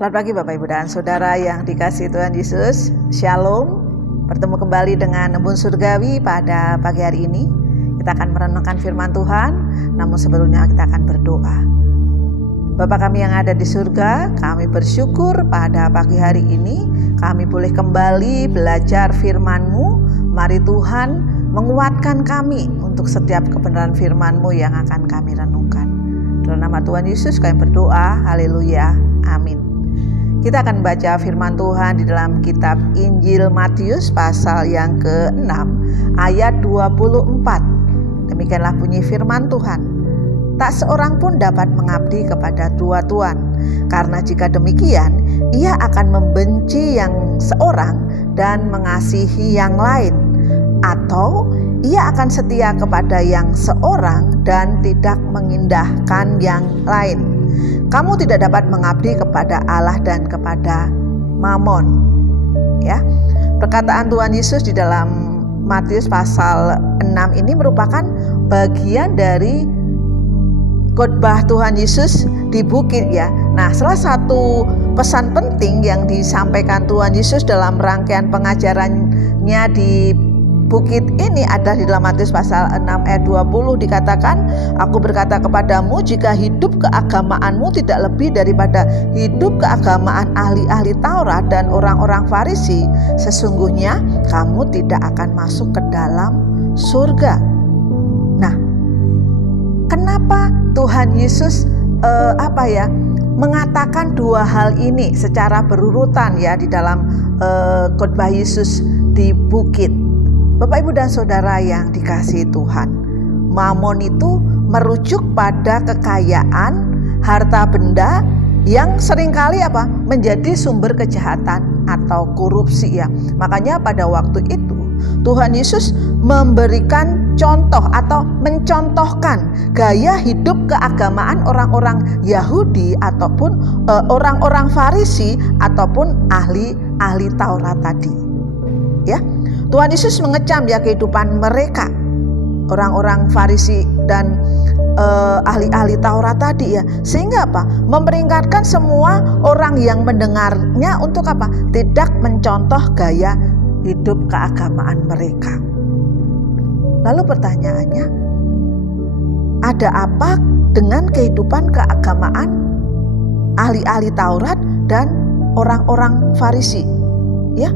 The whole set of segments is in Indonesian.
Selamat pagi Bapak Ibu dan Saudara yang dikasihi Tuhan Yesus. Shalom. Bertemu kembali dengan Embun Surgawi pada pagi hari ini. Kita akan merenungkan firman Tuhan, namun sebelumnya kita akan berdoa. Bapa kami yang ada di surga, kami bersyukur pada pagi hari ini kami boleh kembali belajar firman-Mu. Mari Tuhan menguatkan kami untuk setiap kebenaran firman-Mu yang akan kami renungkan. Dalam nama Tuhan Yesus kami berdoa, haleluya, amin. Kita akan baca firman Tuhan di dalam kitab Injil Matius pasal yang ke-6 ayat 24. Demikianlah bunyi firman Tuhan. Tak seorang pun dapat mengabdi kepada dua tuan, karena jika demikian ia akan membenci yang seorang dan mengasihi yang lain, atau ia akan setia kepada yang seorang dan tidak mengindahkan yang lain. Kamu tidak dapat mengabdi kepada Allah dan kepada Mamon. Ya. Perkataan Tuhan Yesus di dalam Matius pasal 6 ini merupakan bagian dari khotbah Tuhan Yesus di bukit ya. Nah, salah satu pesan penting yang disampaikan Tuhan Yesus dalam rangkaian pengajarannya di bukit ini ada di dalam Matius pasal 6 ayat 20 dikatakan, aku berkata kepadamu, jika hidup keagamaanmu tidak lebih daripada hidup keagamaan ahli-ahli Taurat dan orang-orang Farisi, sesungguhnya kamu tidak akan masuk ke dalam surga. Nah, kenapa Tuhan Yesus mengatakan dua hal ini secara berurutan ya di dalam khotbah Yesus di bukit? Bapak Ibu dan Saudara yang dikasihi Tuhan, Mamon itu merujuk pada kekayaan, harta benda yang seringkali menjadi sumber kejahatan atau korupsi ya. Makanya pada waktu itu Tuhan Yesus memberikan contoh atau mencontohkan gaya hidup keagamaan orang-orang Yahudi ataupun orang-orang Farisi ataupun ahli Taurat tadi. Ya. Tuhan Yesus mengecam ya kehidupan mereka, orang-orang Farisi dan ahli-ahli Taurat tadi ya, sehingga memperingatkan semua orang yang mendengarnya untuk tidak mencontoh gaya hidup keagamaan mereka. Lalu pertanyaannya, ada apa dengan kehidupan keagamaan ahli-ahli Taurat dan orang-orang Farisi? Ya.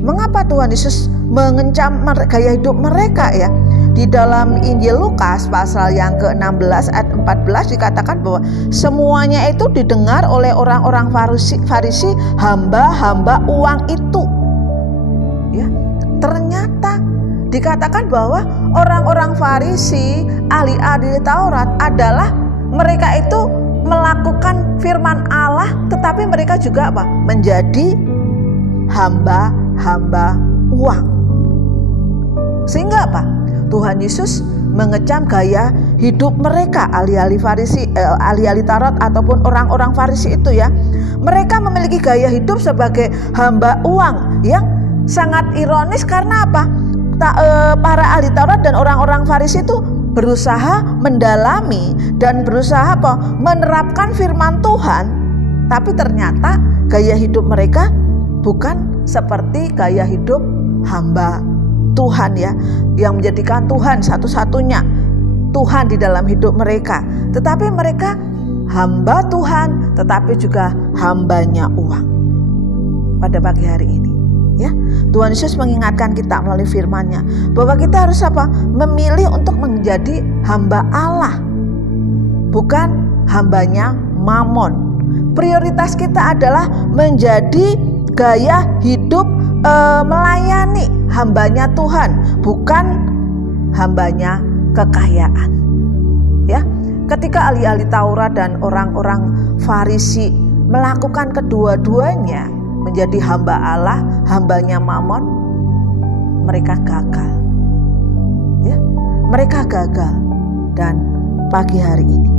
Mengapa Tuhan Yesus mengecam gaya hidup mereka ya? Di dalam Injil Lukas pasal yang ke-16 ayat 14 dikatakan bahwa semuanya itu didengar oleh orang-orang Farisi hamba-hamba uang itu. Ya, ternyata dikatakan bahwa orang-orang Farisi, ahli-ahli Taurat adalah mereka itu melakukan firman Allah, tetapi mereka juga menjadi hamba uang. Sehingga Tuhan Yesus mengecam gaya hidup mereka, ahli-ahli Farisi, ahli-ahli Taurat ataupun orang-orang Farisi itu ya. Mereka memiliki gaya hidup sebagai hamba uang yang sangat ironis karena para ahli Taurat dan orang-orang Farisi itu berusaha mendalami dan berusaha menerapkan firman Tuhan, tapi ternyata gaya hidup mereka bukan seperti gaya hidup hamba Tuhan ya, yang menjadikan Tuhan satu-satunya Tuhan di dalam hidup mereka. Tetapi mereka hamba Tuhan, tetapi juga hambanya uang. Pada pagi hari ini ya, Tuhan Yesus mengingatkan kita melalui firman-Nya bahwa kita harus memilih untuk menjadi hamba Allah, bukan hambanya Mamon. Prioritas kita adalah menjadi gaya hidup melayani hambanya Tuhan, bukan hambanya kekayaan. Ya, ketika ahli-ahli Taurat dan orang-orang Farisi melakukan kedua-duanya menjadi hamba Allah, hambanya Mamon, mereka gagal. Ya, mereka gagal. Dan pagi hari ini,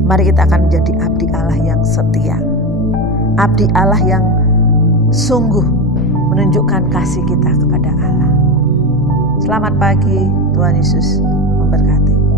mari kita akan menjadi abdi Allah yang setia, abdi Allah yang sungguh menunjukkan kasih kita kepada Allah. Selamat pagi, Tuhan Yesus memberkati.